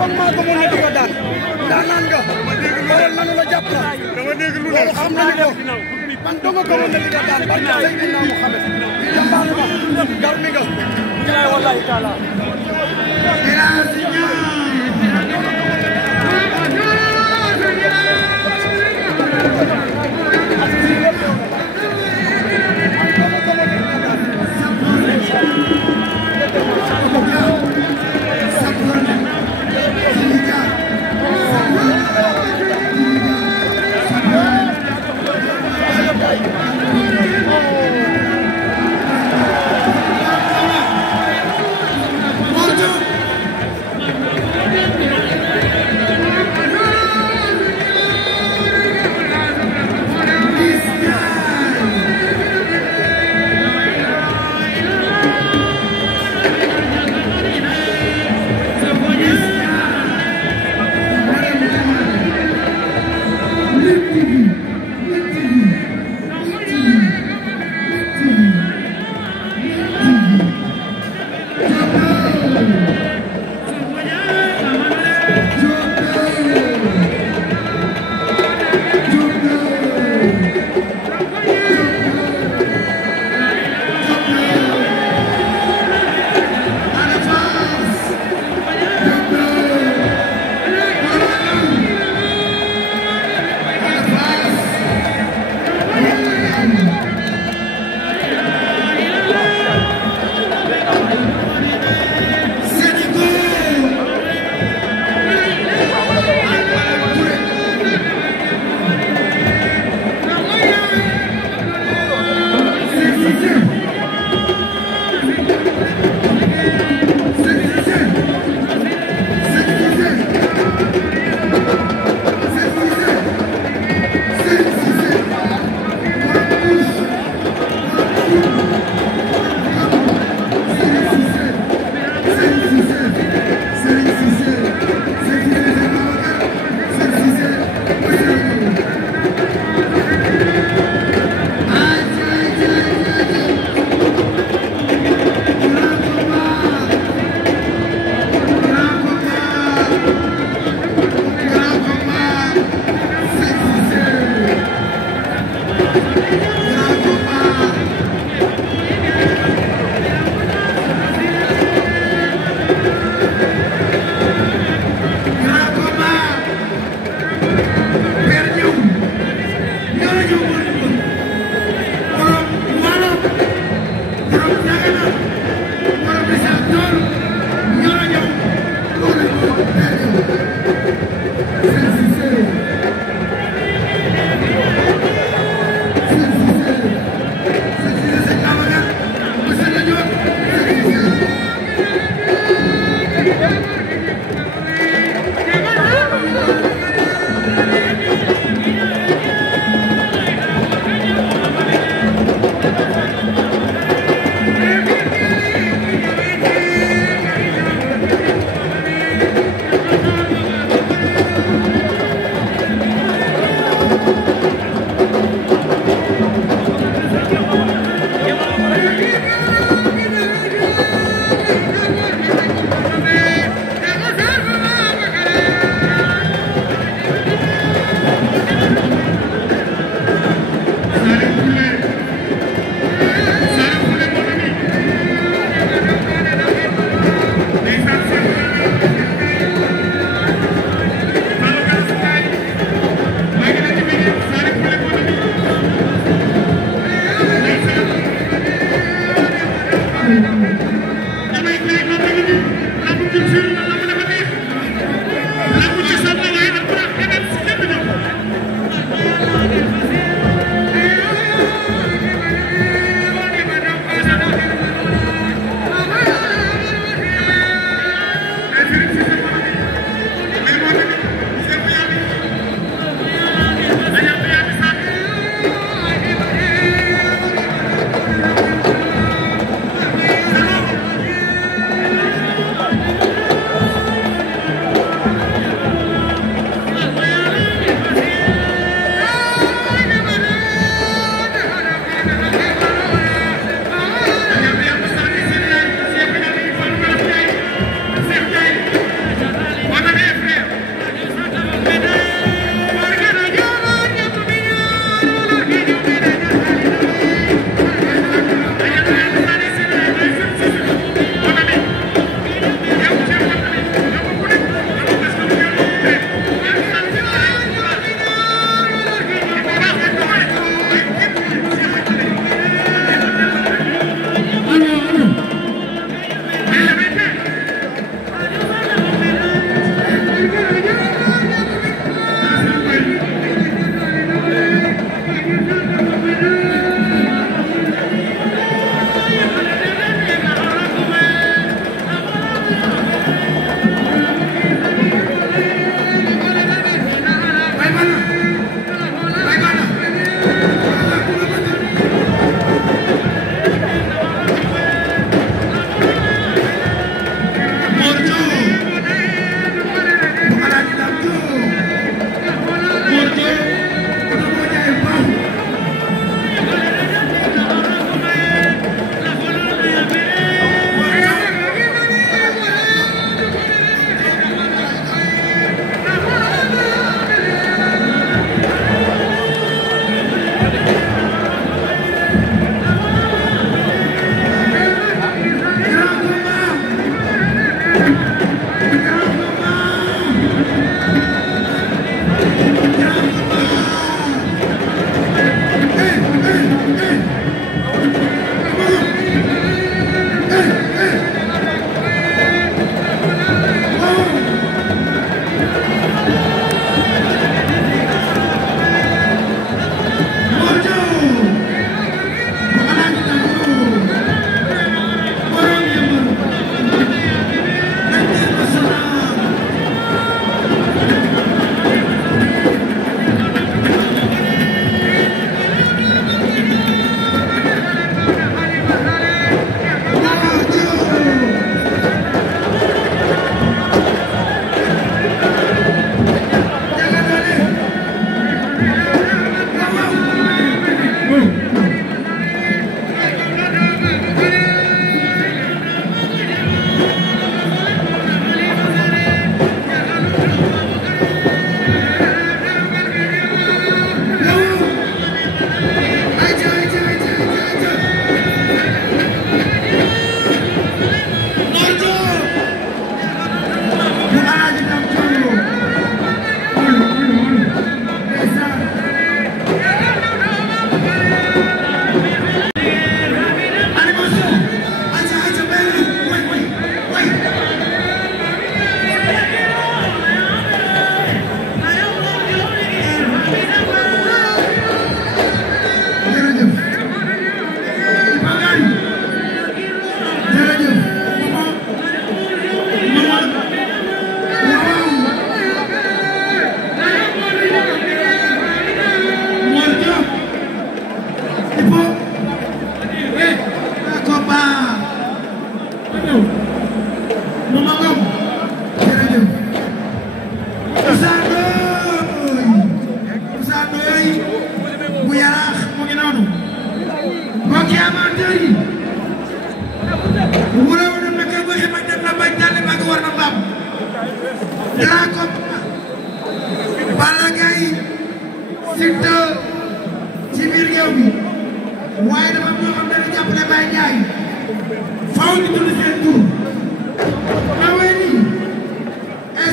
man maa ko mën a di ko daan daanaan nga waral nanu la jàpp na loolu xam nañu ko man dong ko mën a di ko daan barke Seydina Muhammad jàmbaar ma gar mi nga bilaay wallahi taala Yes. amateur yi wala wala ma kay waxe ma dem na bañ tali ma war na mbaam dara ko Balla Gaye Siteu ci biir géew bi waaye dafa ñoo xam ne dañu jàppale Baye Ndiaye faaw ñu tudd seen tur nawee ni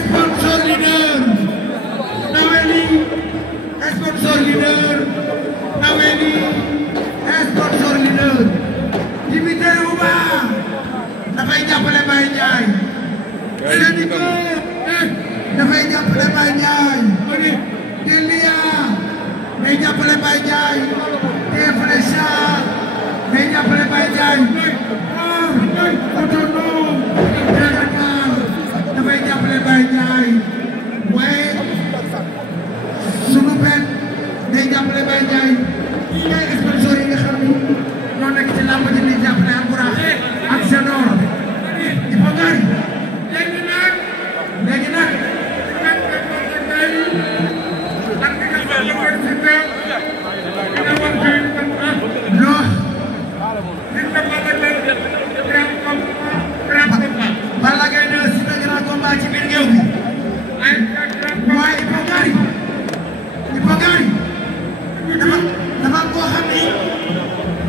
sponsor leader nawee ni sponsor leader nawee ni sponsor leader dimité bu baax dafay jàppale Baye Ndiaye seeni ko dafay jàppale Baye Ndiaye Delia day jàppale Baye Ndiaye Flécha day jàppale Baye Ndiaye autonome dafay jàppale Baye Ndiaye waaye sunu benn day jàppale Baye Ndiaye ñooy sponsor yi nga xam ni ñoo nekk ci làmb ji di jàppale encouragé ak Jador di ko gari léegi nag Balla Gaye ne si na grand combat ci biir géew bi waaye Ipo Gari dafa koo xam ni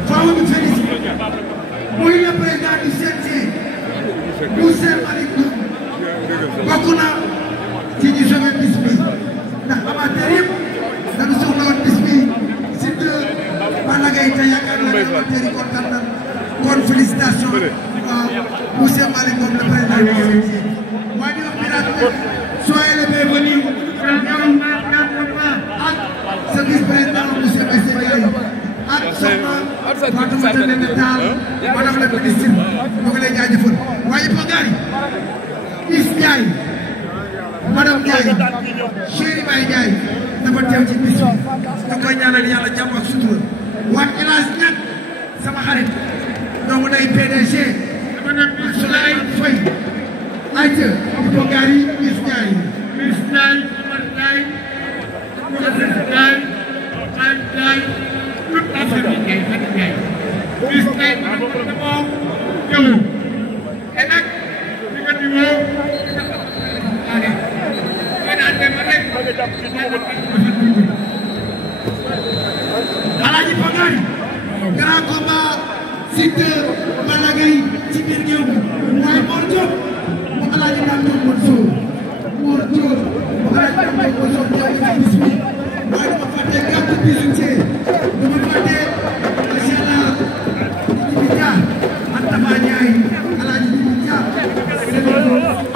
faaw ñu félicité muy le président du CNG Moussa Malick bokk na ci ñi sauvé bis bi ndax amateur yëpp dañu soxla woon bis bi surtout Balla Gaye te yaakaar naa ne amateur yi kontaan nañ kon félicitation waaw Moussa Malick moom le président du CNG waaye di wax pirate soyez le bienvenu ak sa vice-président monsieur Mbaye Ndiaye ak soxna Fatoumata Néné Tall madame la ministre ñu ngi lay jaajëfal waaye Ipo Gari Is Ndiaye madame Ndiaye chéri Baye Ndiaye dafa teew ci bis bi da koy ñaanal yàlla jàmm ak sutura waat El Hadj Niang sama xarit doomu day PDG ak Souley Faye ayca Ipo Gari Is Ndiaye Omar Ndiaye toute la famille Ndiaye Fatou Ndiaye Is Ndiaye moom ñëw et nag di ko di woo Alaaji Ipo Gari grand combat Siteu Balla Gaye ci biir géew bi waaye Mor Diop mu Alaaji daan doon Mor Diop mu Alaaji daan doon Mor Diop jaay ci bis bi waaye dama fàtte gàtt bi succès dama fàtte macha allah Djibi Dia ak Tafa Ndiaye Alaaji Djibi Dia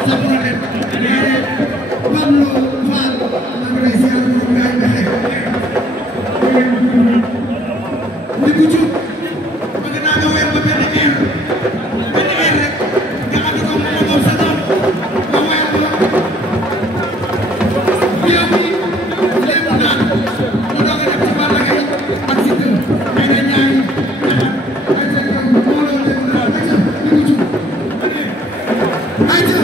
sa problème Pablo Fall maa ngi lay ziar moom ngaay mexe ni ku jub bëgg naa nga weer ba benn heure rek nga xam ne ko moom sa doom ba weer ba yow bi lépp naan mu doog a def ci Balla Gaye ak Siteu mais nga ñaari mbooloo lépp naan ayca ni ku jub ayca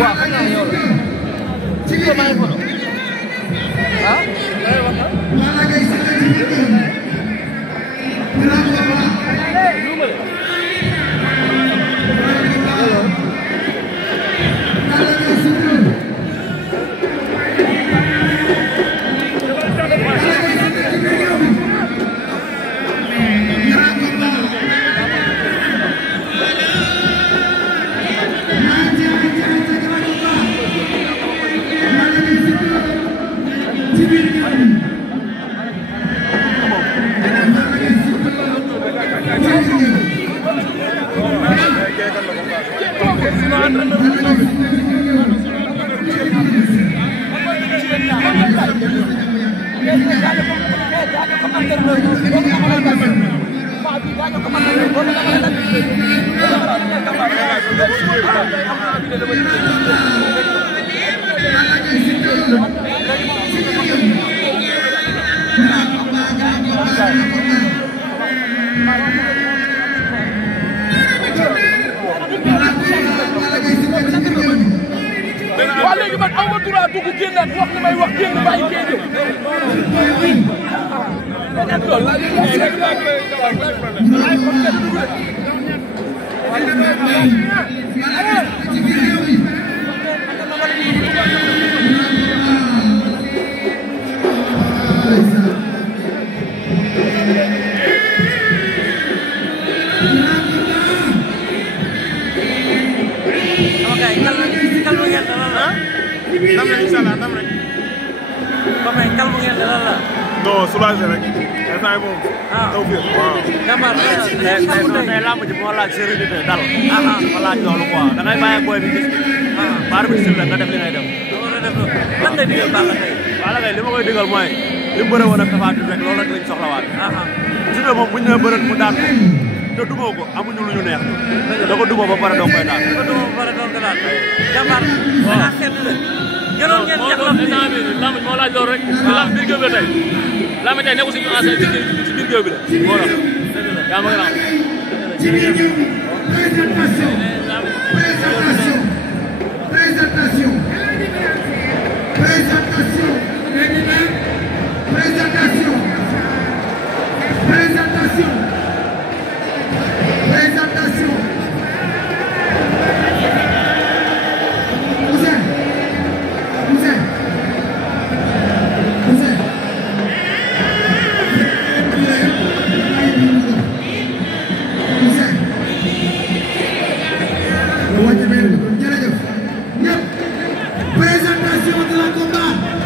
waaw xam naa yow la. ci biir maa ngi foto. ah. waa léegi man aw ma droit dugg génnaat wax li may wax génn bàyyi génn ndam rek incha allah ndam rek. ba may calme ngeen lan la. non soulagé rek. instant yii moom. taw bi waaw. jàmbaar tey lamb ji moo laaj sérénité dal. ma laaj loolu quoi da ngay bàyyi booy bi gis. baar bi sil la nga def li ngay def. lan ngay digal baax na tey. Balla Gaye li ma koy digal mooy li mu bëre woon ak Tapha Tine rek loolu rek lañ soxlawaat. gis nga moom bu ñu nee bëreet mu daan ko te dumoo ko amuñu lu ñu neex. da ko dumoo ba pare doo koy daan. da ko dumoo ba pare doo ko daan. jàmbaar. waaw da ngaa seetlu de. gënoon ngeen jaxlaf bi lamb moo laaj loolu rek. lamb biir géew bi la tey. lamb tey nekkul suñu ancien ci biir géew bi la. moo tax yaa ma gën a am. Présentation. Présentation de la combat.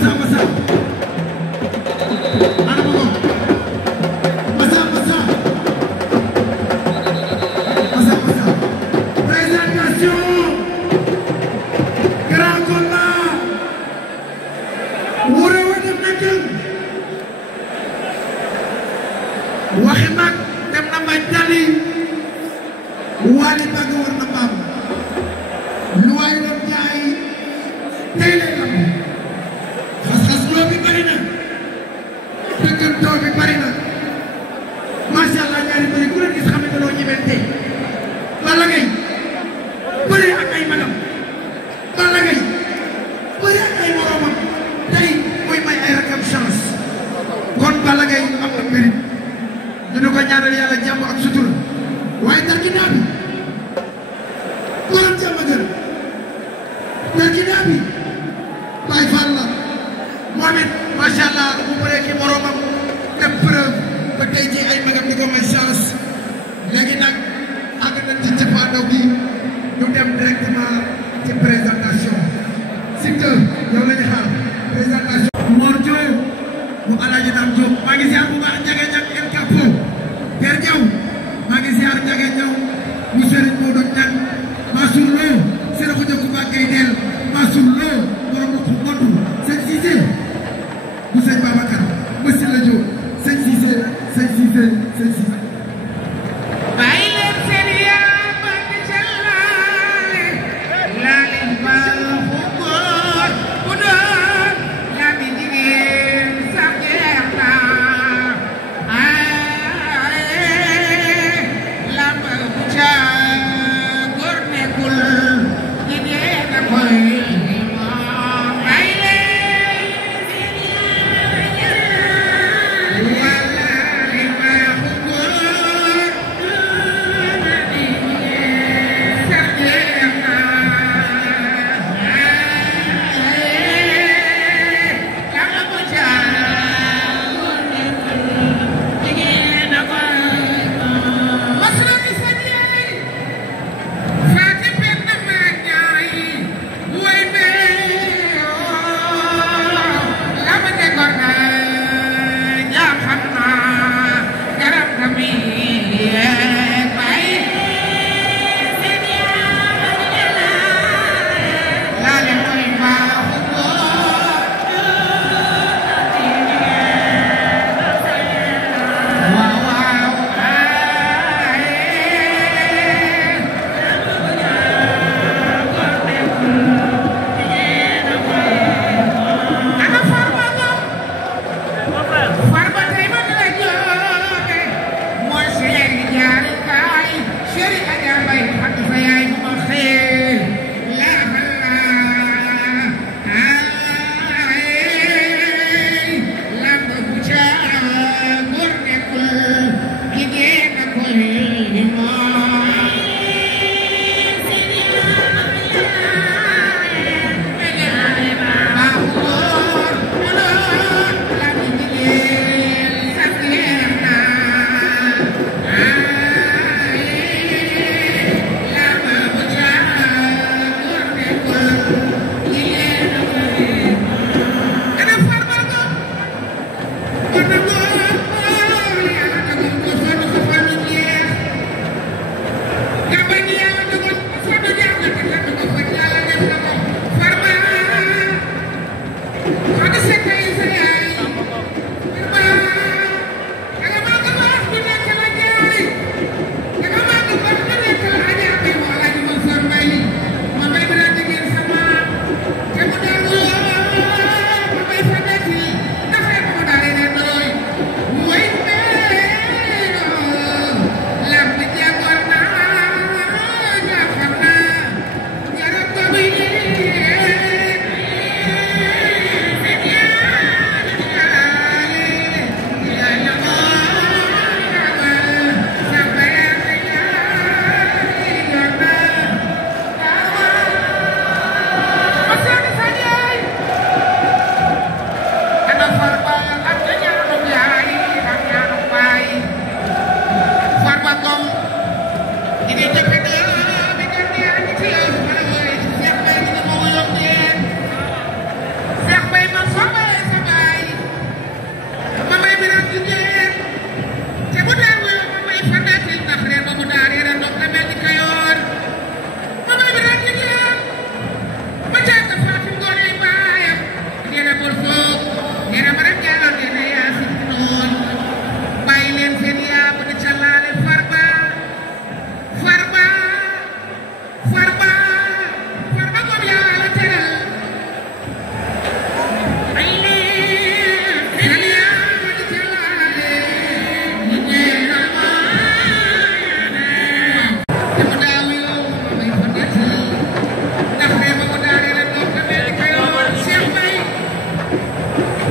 masa masa ana ko masa masa masa masa présentation grand combat wure wone nakal waxe nak dem na ma jali wali mag war na bam lu way doon jaay tey lay am xas-xas loo bi bari na dëggantoo bi bari na macha allah ñaari bëri ku leen gis xam ne loo ñemente Balla Gaye bëri ak ay magam Balla Gaye bëri ak ay moromam tey mooy may ay rakam chance kon Balla Gaye am na mérite ñu ne ko ñaanal yàlla jàmm ak sutura waaye tarkindaa bi borom jàmm gën tarkindaa bi Baye Fall la moom it macha allah bu bëree ki moromam def preuve ba tey jii ay magam di ko may chance léegi nag àgg nañ ci cappaandaw gi ñu dem directement ci présentation Siteu yow la ñu xaar présentation Mor Diop bu Alaaji Dam Diop maa ngi ziar bu baax Ndiaga Niang El Capo Père Diaw maa ngi ziar Ndiaga Niang mu Serigne Modou Niang Mansour Lo Serigne ko jokk ba kay del Mansour Lo borom ko moddu sëñ Cissé bu sëñ Babacar monsieur la Diop sëñ Cissé sëñ Cissé sëñ Cissé bàyyi leen seen yaa ba di ca laale ba xu góor bu doon yaa bi jigéen sax jeex na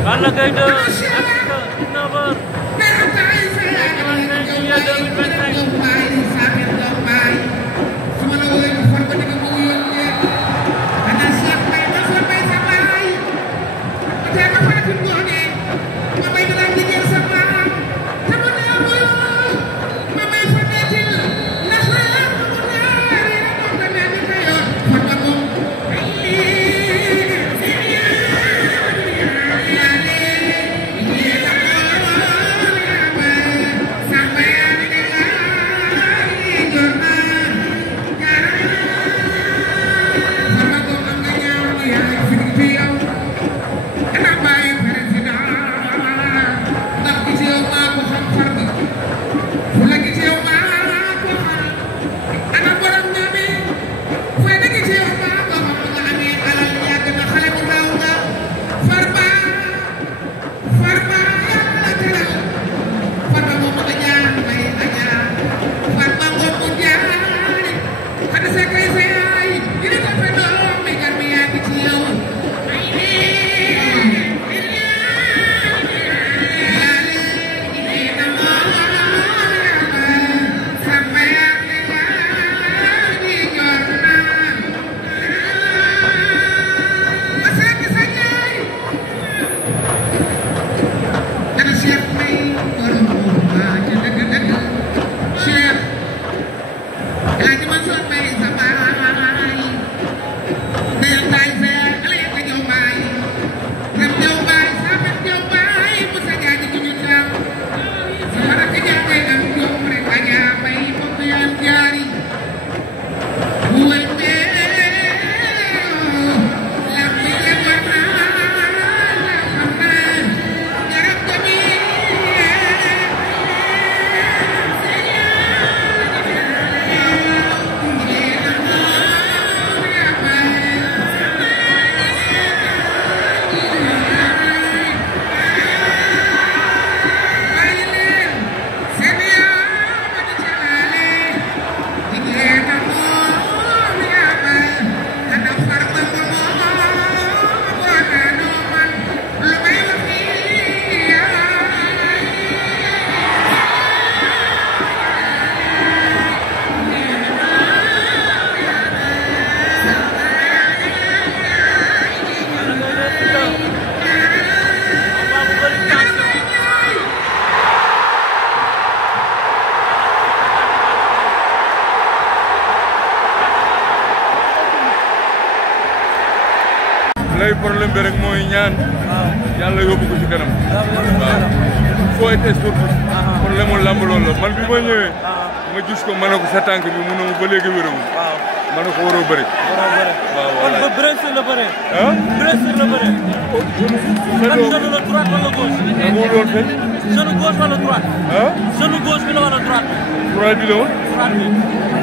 Balla Gaye 2 ak Siteu 19h. lay problème bi rek mooy ñaan yàlla yóbbu ko ci kanam waaw foo été surtout problème mu lamb loolu la man bi ma ñëwee ma gis ko ma ne ko sa tànk bi mu ne ma ba léegi wérawul ma ne ko waroo bëri waaw kon ba bëre sur le bëre ah bëre sur le bëre man genou la droite wala gauche mu doon fekk genou gauche wala droite ah genou gauche bi la wala droite droite bi la woon droite bi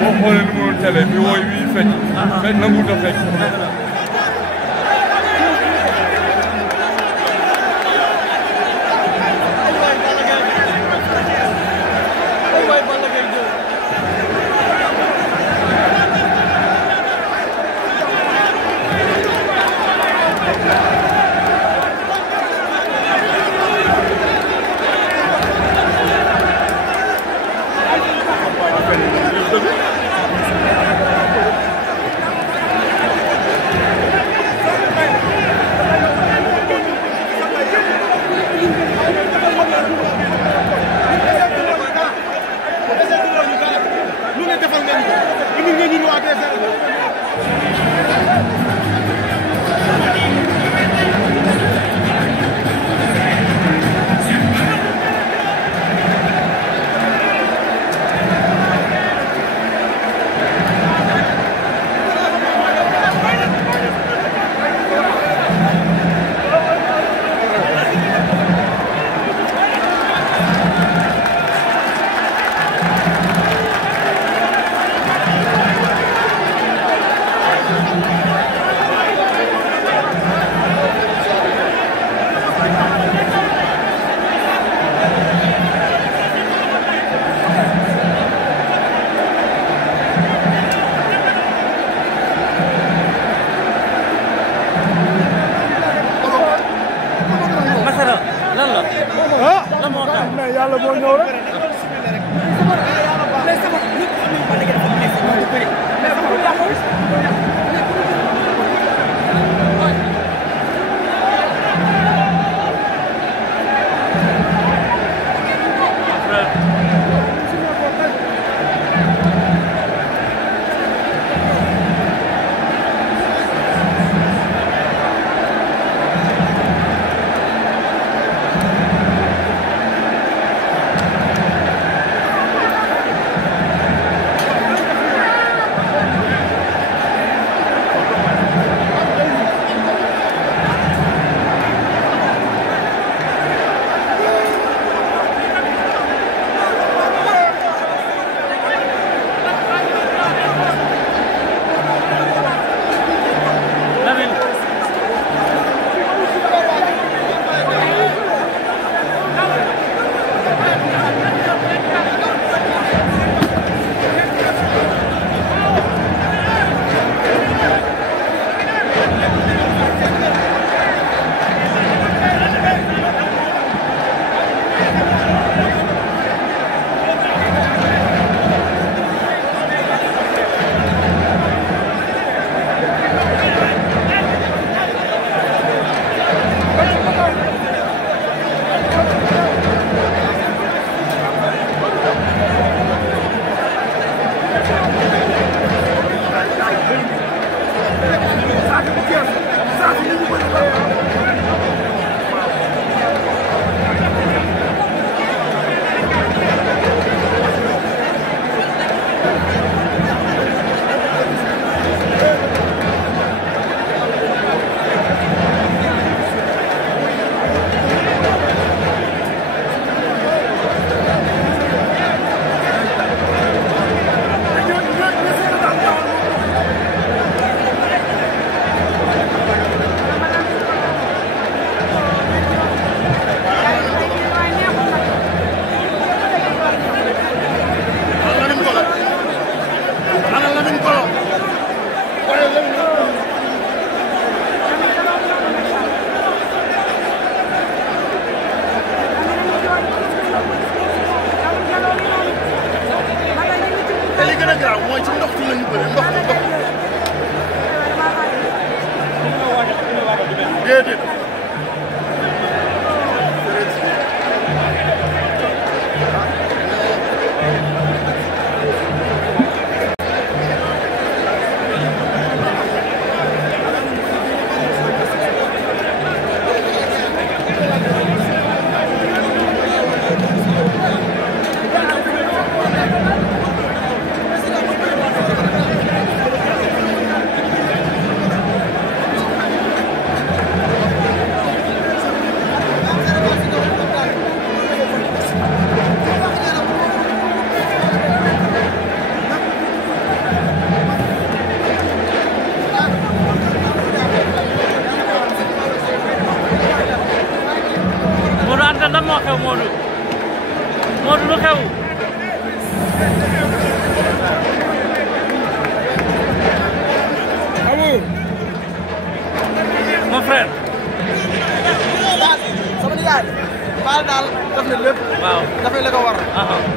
boo xoolee ni mu doon tele bi wooy wi fecc fecc nangu ta fecc yàlla moo ñëw rek. lan moo xew Modou Modou lu xew amour mon frère sama nijaay baal daal def na lépp waaw dafay la ko war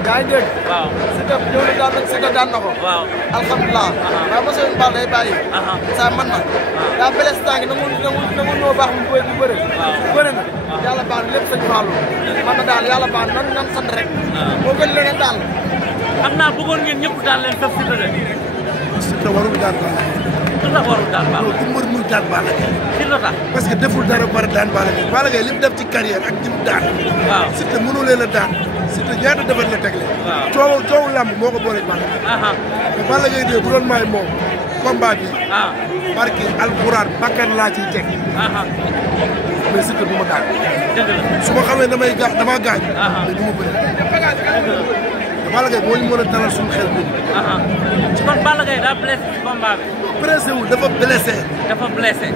yaa ngi dégg waaw si def ñëw na daan si def daan na ko waaw alhamdulilah waaw monsieur Mbal day bàyyi sa man na daa beles tàngi nangu ñoo baax mu bëri bëri na yàlla baax na lépp sëñ Fallou man na daal yàlla baax na nan sant rek moo gën leneen daal xam naa bëggoon ngeen ñëpp daal leen saf si de Siteu warul daan Balla lu tax warul daan Balla du mbër muy daan Balla Gaye ci lu tax parce que deful dara ba pare daan Balla Gaye Balla Gaye li mu def ci carrière ak li mu daan waaw Siteu mënu leen a daan Siteu ñaata defar la tegle waaw coowu lamb moo ko boole Balla Gaye te Balla Gaye de bu doon maay moom combat bi barki alxuraan bakkan laa ciy teg mais Siteu du ma daan dëgg la su ma xamee damay gaañ damaa gaañ mais du ma bëri Balla Gaye moo ñu mën a dalal suñu xel bi kon Balla Gaye daa blessé ci combat bi blessé wul dafa blessé dafa blessé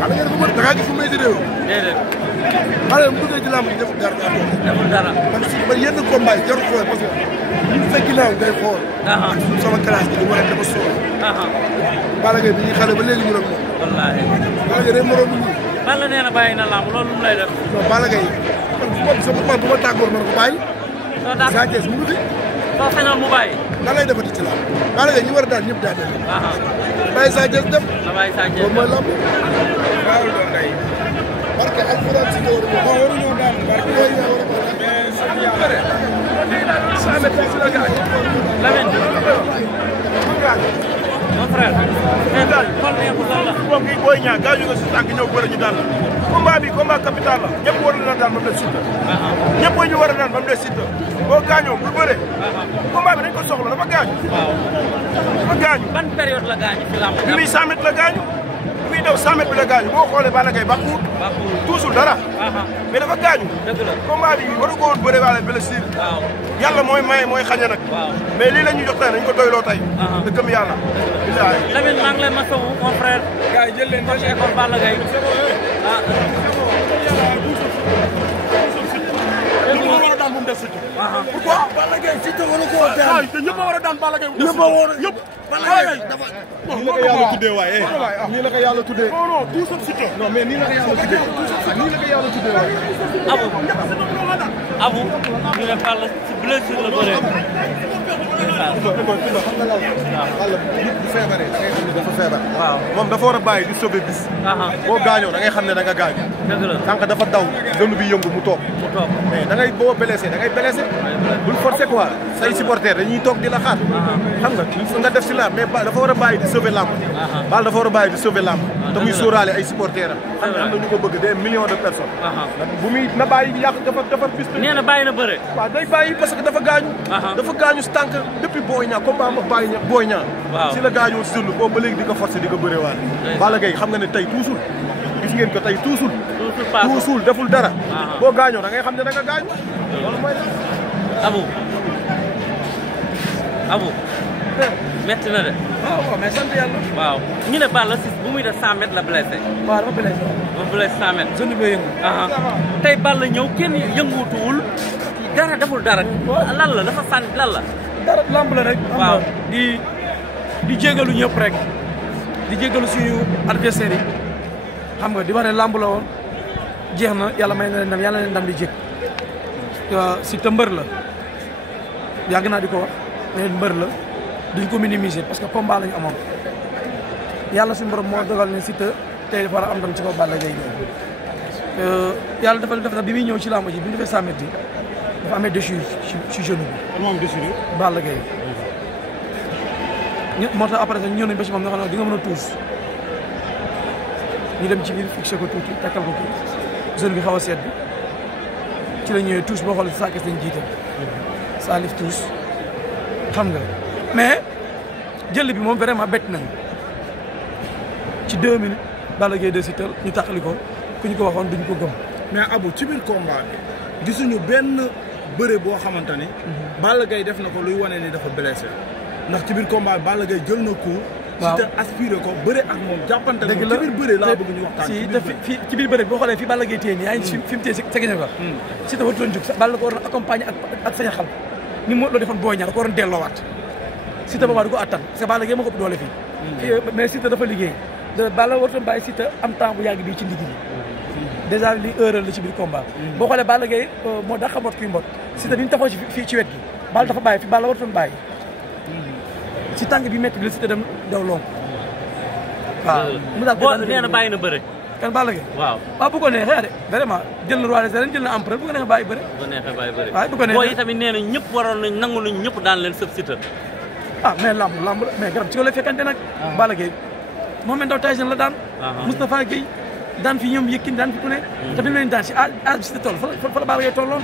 Balla Gaye dafa mën da ngaa gis fu may di réew déedéet xale mu duggee ci lamb bi deful dara deful dara man yenn combat yi jarul xool parce que ñu sa ginnaaw ngay xool sama classe bi di war a dafa sóor Balla Gaye bi ñuy xale ba léegi ñu rek moom wallaahi Balla Gaye day moroom ñu Balla nee na bàyyi na lamb loolu lu mu lay def non Balla Gaye man bu ma tàggoor man ko bàyyi soo daan Sa Thiès mu ngi fi. soo sañoon mu bàyyi. lan lay defati ci làmb. Balla Gaye ñu war a daan ñëpp daa dem. bàyyi Sa Thiès dem. na bàyyi Sa Thiès loolu mooy làmb. gaawul doon day. parce que alxuraan si nga war a mën. waruñoo daan barke yooyu yaa war a mën. mais sant yàlla. 100 mètres si la gaañ. Lamine. mon frère. xol neexul lan la. moom kii Boy Niang gaañu nga si tànk ñëw bëre ñu daan la. combat bi combat capital la ñëpp war na daan ba mu des Siteu. ñëpp ñu war a daan ba mu des Siteu. boo gaañoo bul bëre. combat bi dañ ko soxla dafa gaañu. waaw. dafa gaañu. ban période la gaañu ci làmb. bi muy 100 mètres la gaañu. bi muy daw 100 mètres bi la gaañu boo xoolee Balla Gaye bàquwul. tuusul dara. mais dafa gaañu. dëgg la combat bi waru ko woon bëre wala blessure. waaw. yàlla mooy maye mooy xañe nag. waaw. mais lii la ñu jox tey dañ ko doyloo tey. te gëm yàlla. bilaay. Lamine maa ngi lay masawu mon frère. gars yi jël leen coach école Balla Gaye. ñëpp a war a daan bu mu des Siteu. pourquoi Balla Gaye Siteu war a koo daan. te ñëpp a war a daan Balla Gaye. ñëpp a war a ñëpp. Balla Gaye dafa. nii la ko yàlla tuddee waaye. nii la ko yàlla tuddee. non non tout sauf Siteu. non mais nii la ko yàlla tuddee. nii la ko yàlla tuddee waaye. Abou ñu ne Balla ci blessure la bëree. xam nga lan la. Balla nit bu feebaree da ngay xam ne dafa feebar. waaw moom dafa war a bàyyi di sauver bis. boo gaañoo da ngay xam ne da nga gaañu. dëgg la sànq dafa daw dënn bi yëngu mu toog. mu toog mais da ngay boo blessé da ngay blessé. bul forcer quoi say supporters dañuy toog di la xaar. xam nga il faut nga def si làmb mais dafa war a bàyyi di sauver làmb. Balla dafa war a bàyyi di sauver làmb. te muy sóoraale ay supporters am. xam na ñu ko bëgg des millions de personnes. bu muy na bàyyi yàq dafa bis. nee na bàyyi na bëre. waaw day bàyyi parce que dafa gaañu. dafa gaañu si tànk depuis Boy Niang combat ma bàyyi Boy Niang. waaw si la gaañoo si dund boobu ba léegi di ko forcer di ko bëree waale. Balla Gaye xam nga ne tey tuusul gis ngeen ko tey tuusul. tuusul deful dara. boo gaañoo da ngay xam ne da nga gaañu. loolu mooy Abou metti na de. waaw mais sant yàlla. waaw ñu ne Balla si bu muy def 100 mètres la blessé. waaw dafa blessé. dafa blessé 100 mètres. zone bi yëngu. tey Balla ñëw kenn yënguutuwul dara deful dara. lan la dafa sànni lan la. dara lamb la rek. waaw di jégalu ñëpp rek. di jégalu suñu adversaire yi. xam nga di wax ne lamb la woon jeex na yàlla may na leen ndam yàlla na leen ndam di jég. Siteu mbër la yàgg naa di ko wax mais mbër la duñ ko minimiser parce que combat la ñu amoon yàlla suñu borom moo dogal ne Siteu tey dafa war a am ndam ci kaw Balla Gaye yàlla dafa def na bi muy ñëw ci lamb ji bi ñu defee 100 mètres yi dafa amee déchirure ci genou bi. kon moom déchirure. Balla Gaye moo tax après ñëw nañ ba ci moom nga xam ne di nga mën a tuus ñu dem ci biir fixé ko tuuti takkal ko tuuti zone bi xaw a sedd ci la ñëwee tuus boo xoolee Sa Thiès lañ jiital Salif tuus xam nga mais jël bi moom vraiment bett nañ ci 2 minutes Balla Gaye de Siteu ñu taxali ko ku ñu ko waxoon duñ ko gëm. mais Abou ci biir combat bi gisuñu benn bëre boo xamante ni. Balla Gaye def na ko luy wane ni dafa blessé ndax ci biir combat bi Balla Gaye jël na ko. waaw Siteu aspiré ko bëre ak moom jàppante dëgg ci biir bëre laa bëgg ñu waxtaan. si te fi ci biir bëre boo xoolee fi Balla Gaye téye nii yaa ngi fi mu téye si tegeñe ko. Siteu warut doon jug Balla ko waroon accompagner ak sañ a xam ni mu loo defoon Boy Niang da ko waroon delloowaat Siteu boobaa du ko attan parce que Balla Gaye moo ko ëpp doole fii. mais Siteu dafa liggéey Balla warutoon bàyyi Siteu am temps bu yàgg bii ci ndigg li dèjà li erreur la ci biir combat boo xoolee Balla Gaye moo dax a mbot kuy mbot Siteu bi ñu tafoo fii ci wet gi Balla dafa bàyyi fi Balla warutoon bàyyi si tànk bi métti bi la Siteu dem daw lonk waaw mu daal boo nee na bàyyi na bëre. kan Balla Gaye waaw bu ko neexee de vraiment jël na roi des arènes jël na empereur bu ko neexee bàyyi bëre. bu ko neexee bàyyi bëre. waaw bu ko neexee booy yi tamit nee na ñëpp waroon nañ nangu nañ ñëpp daan leen sëb Siteu. mais lamb la mais garab ci ko lay fekkante nag. Balla Gaye Mohamed Ndao Tyson la daan. Moustapha Guèye daan fi ñoom Yékini daan fi ku ne. te bi mu leen daan si âge bi Siteu toll fa la Balla Gaye tolloon.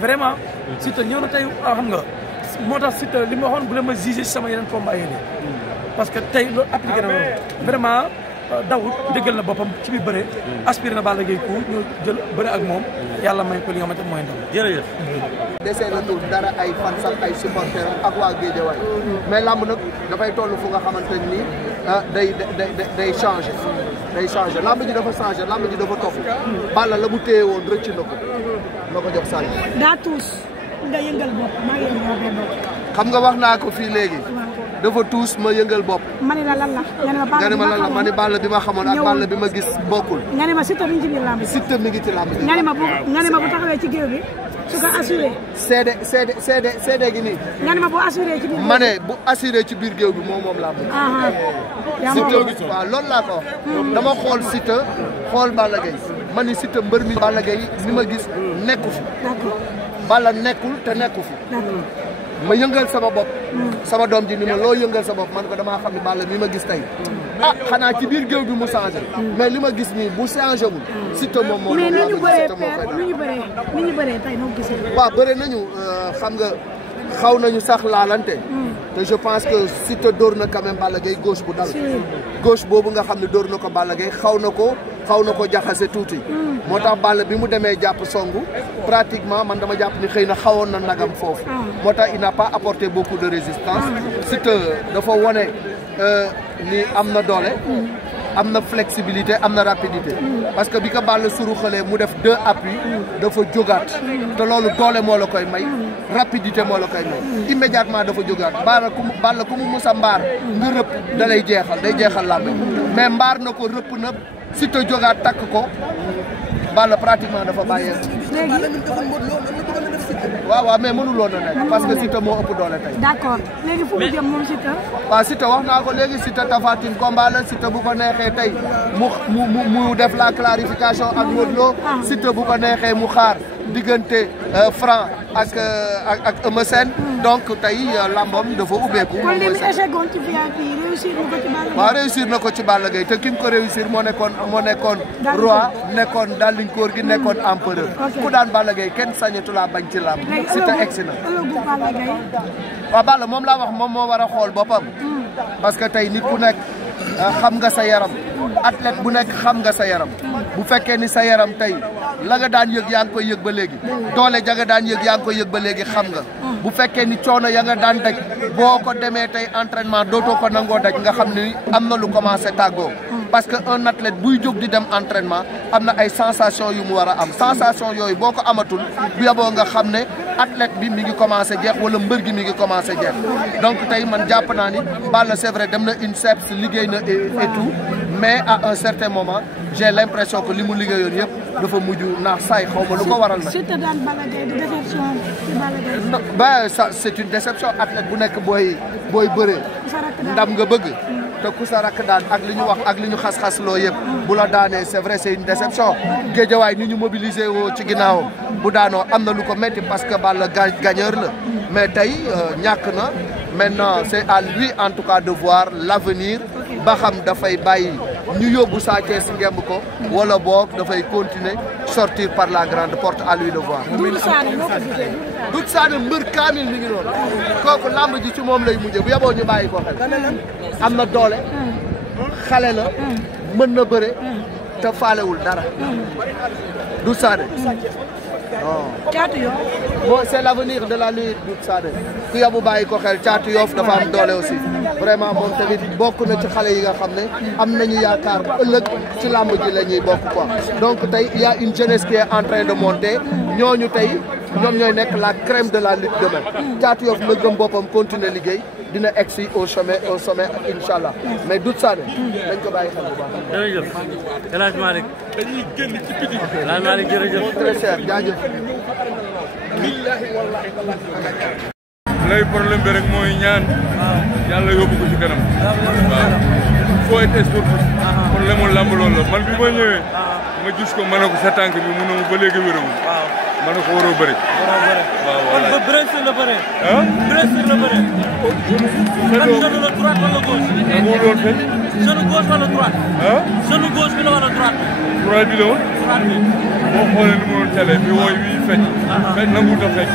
vraiment Siteu ñëw na tey xam nga moo tax Siteu li ma waxoon bu la ma jugé si sama yeneen combat yi parce que tey loolu appliqué na loolu vraiment dawut dëggal na boppam ci biir bëre aspiré na Balla Gaye ku ñoo jël bëre ak moom yàlla may ko li nga xamante mooy ndam. jërëjëf. desee na tur dara ay fan sax ay supporters ak waa Guédiawaye mais lamb nag dafay toll fu nga xamante ni day changé lamb ji dafa changé lamb ji dafa topp Balla la mu téye woon rëcc na ko jox sànni. daa tuus nga yëngal bopp maa ngi yëngal bopp. xam nga wax naa ko fii léegi. dafa tuus ma yëngal bopp. ma ne la lan la. nga ne ma lan la ma ne Balla bi ma xamoon ak Balla bi ma gis bokkul. nga ne ma Siteu mi ngi ci biir lamb ji. Siteu mi ngi ci lamb ji. nga ne ma bu taxawee ci géew bi su ko assuré. seede gi nii. nga ne ma boo assuré ci biir. ma ne bu assuré ci biir géew bi moom laa bëgg. Siteu waaw loolu laa ko wax. dama xool Siteu xool Balla Gaye ma ni Siteu mbër mi Balla Gaye ni ma gis nekku fi. Balla nekkul te nekku fi. ma yëngal sama bopp. sama doom ji ni ma loo yëngal sa bopp man ko damaa xam ne Balla mi ma gis tey. ah xanaa ci biir géew bi mu changé. mais li ma gis nii bu changé wul. Siteu moom moo mais ni ñu bëree tey noo gisee. waaw bëre nañu xam nga xaw nañu sax laalante. te je pense que Siteu dóor na quand même Balla Gaye gauche bu dal. gauche boobu nga xam ne dóor na ko Balla Gaye xaw na ko jaxase tuuti. moo tax Balla bi mu demee jàpp songu pratiquement man dama jàpp ni xëy na xawoon na nagam foofu. moo tax il n'a pas apporté beaucoup de résistance. Siteu dafa wone ni am na doole. am na flexibilité am na rapidité. parce que bi ko Balla suru xalee mu def 2 appuis dafa jógaat. te loolu doole moo la koy may. rapidité moo la koy may. immédiatement dafa jógaat Balla ku mu musa mbaar nga rëpp da lay jeexal day jeexal làmb mais mbaar na ko rëpp na Siteu jógaat takk ko Balla pratiquement dafa bàyyee. waaw mais mënuloon na nekk parce que Siteu moo ëpp doole tey. d'accord léegi fu mu jëm moom Siteu. waaw Siteu wax naa ko léegi Siteu Tapha Tine combat la Siteu bu ko neexee tey mu def la clarification ak Modou Lo. Siteu bu ko neexee mu xaar diggante Franc ak Eumeu Sène. donc tey lambam dafa ubbeeku. kon li mu échec woon ci VIP réussir na ko ci Balla Gaye. waaw réussir na ko ci Balla Gaye te ki mu ko réussir moo nekkoon roi nekkoon dàllinkoor gi nekkoon empereur. ku daan Balla Gaye kenn sañatu laa bañ ci làmb. Siteu egsi na. waaw Balla moom laa wax moom moo war a xool boppam. parce que tey nit ku nekk xam nga sa yaram. athlète bu nekk xam nga sa yaram. bu fekkee ni sa yaram tey la nga daan yëg yaa ngi koy yëg ba léegi. doole ja nga daan yëg yaa ngi koy yëg ba léegi xam nga. bu fekkee ni coono ya nga daan daj boo ko demee tey entraînement dootoo ko nangoo daj nga xam ni am na lu commencé tàggoo. parce que un athlète buy jóg di dem entraînement am na ay sensation yu mu war a am sensation yooyu boo ko amatul bu yaboo nga xam ne athlète bi mi ngi commencé jeex wala mbër gi mi ngi commencé jeex. donc tey man jàpp naa ni Balla c'est vrai dem na INSEPS liggéey na et tout mais à un certain moment j'ai l'impression que li mu liggéeyoon yëpp dafa mujj naax saay xaw ma lu ko waral nag. Siteu daan Balla Gaye di déception ci Balla Gaye. ba ça c'est une déception athlète bu nekk booy bëree ndam nga bëgg. te ku sa rakk daan ak li ñu wax ak li ñu xas-xas loo yëpp bu la daanee c'est vrai c'est une déception Géejawaay ni ñu mobilisé woo ci ginnaawam bu daanoo am na lu ko métti parce que Balla gagneur la mais tey ñàkk na maintenant c'est à lui en tout cas de voir l'avenir ba xam dafay bàyyi ñu yóbbu Sa Thiès ngemb ko wala boog dafay continuer sortir par la grande porte à lui de voir. Doudou Sané mbër kaamil mi ngi noonu kooku lamb ji ci moom lay mujjee bu yaboo ñu bàyyi ko xel am na doole xale la mën na bëre te faalewul dara Doudou Sané Caatu Yoff bon c'est l'avenir de la lutte Doudou Sané ku yabu bàyyi ko xel Caatu Yoff dafa am doole aussi vraiment moom tamit bokk na ci xale yi nga xam ne am nañu yaakaar ëllëg ci lamb ji la ñuy bokk quoi donc tey il y a une jeunesse qui est en train de monter ñooñu tey ñoom ñooy nekk la crème de la lutte demain Caatu Yoff na gëm boppam continuer liggéey dina egsi au sommet inchallah mais Doudou Sané dañ ko bàyyi xel bu baax. jërëjëf El Hadj Malick. dañuy génn ci biti. El Hadj Malick jërëjëf. très cher jaajëf. lay problème bi rek mooy ñaan. yàlla yóbbu ko ci kanam. waaw faut être sportif. problème mu lamb loolu la man bi ma ñëwee. ma gis ko ma ne ko sa tànk bi mu ne ma ba léegi wérawul. ma ne ko waroo bëri. waaw voilà kon bëre sur le bëre. ah bëre sur le bëre. man genou la droite wala gauche. moo doon fekk. genou gauche wala droite. ah genou gauche bi la wala droite bi. droite bi la woon. droite bi. boo xoolee ni mu doon tele bi wooy wi fecc. fecc nanguut a fecc.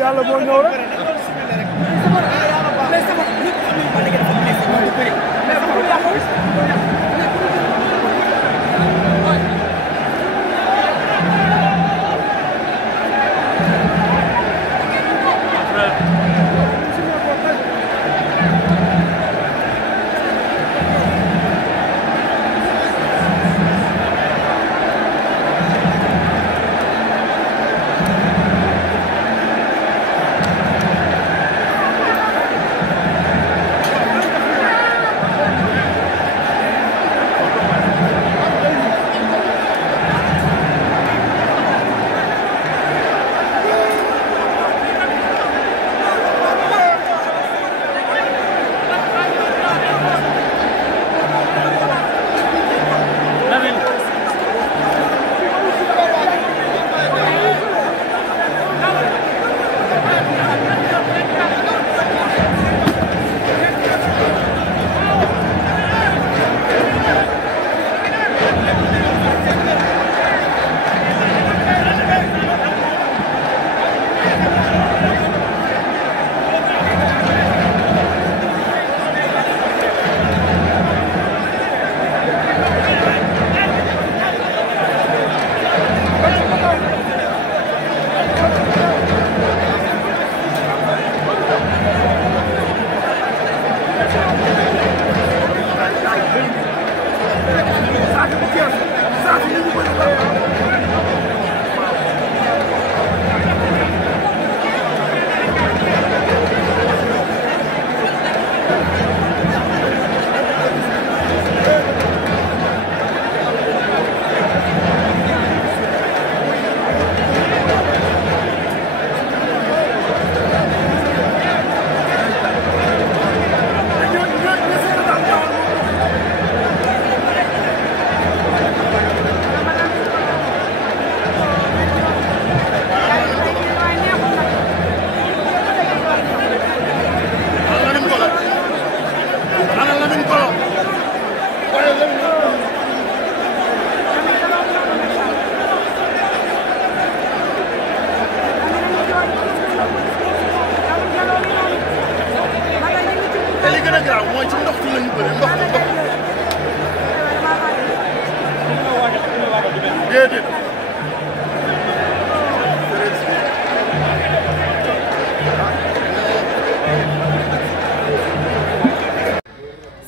yàlla moo ñëw rek.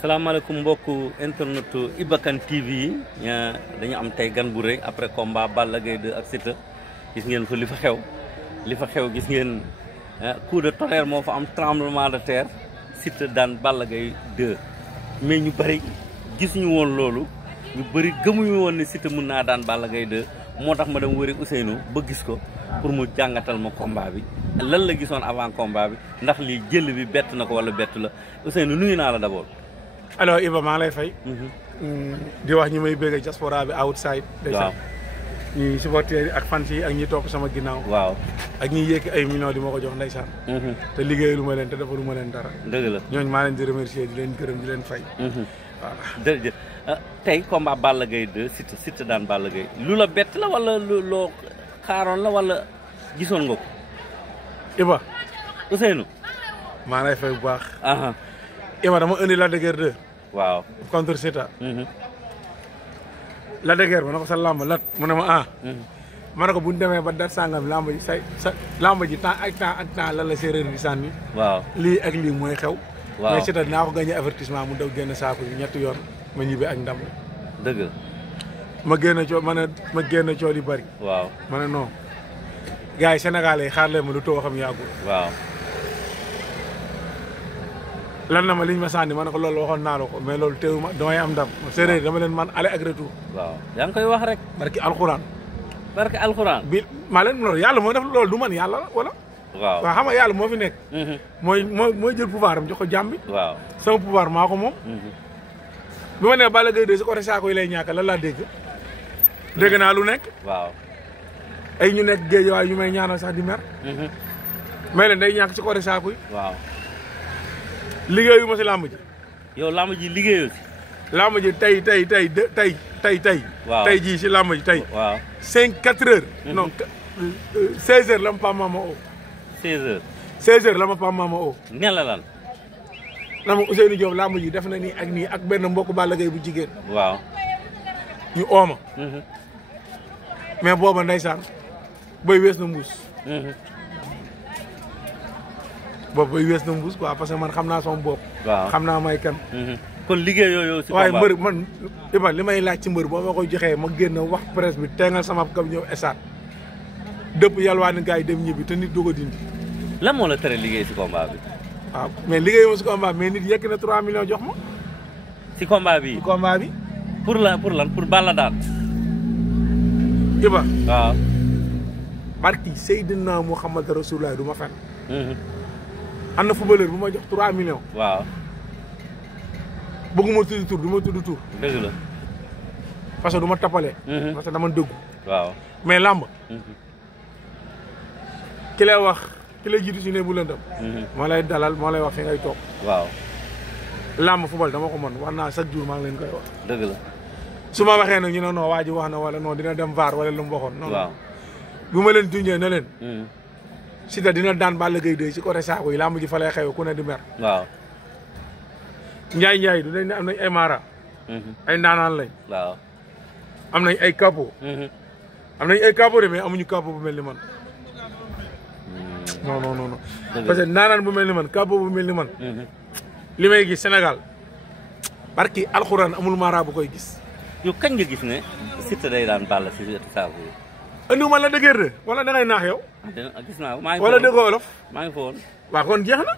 salaamaaleykum mbokku internet Iba Kane TV yi dañu am tey gan bu rëy après combat Balla Gaye 2 ak Siteu gis ngeen fa li fa xew gis ngeen coup de tonnerre moo fa am tremblement de terre Siteu daan Balla Gaye 2 mais ñu bëri gisuñu woon loolu ñu bëri gëmuñu woon ne Siteu mën naa daan Balla Gaye 2 moo tax ma dem wëri Ousseynou ba gis ko pour mu jàngatal ma combat bi lan la gisoon avant combat bi ndax lii jël bi bett na ko wala bett la Ousseynou nuyu naa la d'abord. alors Iba maa lay fay. di wax ñi may bëgg diaspora bi outside. waaw ñi supporters yi ak fans yi ak ñi topp sama ginnaaw. waaw ak ñi yékki ay millions di ma ko jox ndeysaan. te liggéeyalu ma leen te defalu ma leen dara. dëgg la ñooñu maa leen di remercier di leen gërëm di leen fay. voilà jërëjëf tey combat Balla Gaye 2 Siteu daan Balla Gaye lu la bett la wala loo xaaroon la wala gisoon nga ko. Iba. Ousseynou. maa lay fay bu baax. Iba dama indi Lac de Guiers 2. waaw contre Siteu. Lac de Guiers ma ne ko sa lamb lat mu ne ma ma ne ko bu ñu demee ba dat sàngam lamb ji sa lamb ji temps ak temps lan la séeréer di sànni. waaw lii ak lii mooy xew. waaw mais Siteu dinaa ko gagné avertissement mu daw génn saako yi ñetti yoon. ma ñibbi ak ndam dëgg ma génn coow yu bari waaw ma ne non gars yi Sénégalais yi xaar leen ma lu too xam yàggul waaw lan na ma liñ ma sànni ma ne ko loolu waxoon naa la ko mais loolu teewu ma damay am ndam séeréer dama leen man aller ak retour waaw yaa ngi koy wax rek barki alxuraan bi maa leen loolu yàlla moo def loolu du man yàlla la wala waaw xam nga yàlla moo fi nekk mooy jël pouvoir am jox ko jàmm bi waaw sama pouvoir maa ko moom bi ma nee Balla Gaye 2 si côté saako yi lay ñàkk lan laa dégg naa lu nekk waaw ay ñu nekk géej waaye ñu may ñaanal sax di mer mais leen day ñàkk si côté saako yi waaw liggéeyu ma si làmb ji yow làmb ji liggéeyoo si làmb ji tey waaw tey jii si làmb ji tey waaw 4 heures non 16 heures la ma Pape Mama o 16 heures la ma Pape Mama o ne la lan na ma Ousseynou Diop làmb ji def na nii ak nii ak benn mbokk Balla Gaye bu jigéen waaw ñu ooma mais booba ndeysaan bay wees na mbuus boobu bay wees na mbuus quoi parce que man xam naa sama bopp waaw xam naa may kan kon liggéey yooyu si waaye mbër man Iba li may laaj ci mbër boo ma koy joxee ma génn wax presse bi teengal sama kam ñëw esat dëpp yàlla ni gars yi dem ñibbi te nit du ko dindi lan moo la tere liggéey si combat bi waaw mais liggéey ma si combat mais nit yekk na 3 millions jox ma si combat bi pour lan pour Balla daan Iba waaw barki Seydina Muhammad Rasulullah du ma fen am na footballeur bu ma jox 3 millions waaw bëgguma tudd tur du ma tudd tur dëgg la parce que du ma tappale parce que dama dëggu waaw mais làmb ki lay wax ki lay jiitu si ne bu lëndam moo lay dalal moo lay wax fi ngay toog waaw làmb football dama ko mën wax naa chaque jour maa ngi leen koy wax dëgg la su ma waxee nag ñu ne non waa ji wax na wala non dina dem VAR wala lu mu waxoon non waaw bu ma leen junjee ne leen Siteu dina daan Balla Gaye 2 ci côté saako yi làmb ji fa lay xew ku ne di mer waaw Njaay du dañ ne am nañ ay mara ay ndaanaan lañ waaw am nañ ay capo am nañ ay capo de mais amuñu capo bu mel ni man non parce que ndaanaan bu mel ni man capo bu mel ni man li may gis Sénégal barki alxuraan amul mara bu koy gis yow kañ nga gis ne Siteu day daan Balla si saako yi andiwuma la dëgër de wala da ngay naax yow gis naa maa ngi wala déggoo wolof maa ngi foon waaw kon jeex na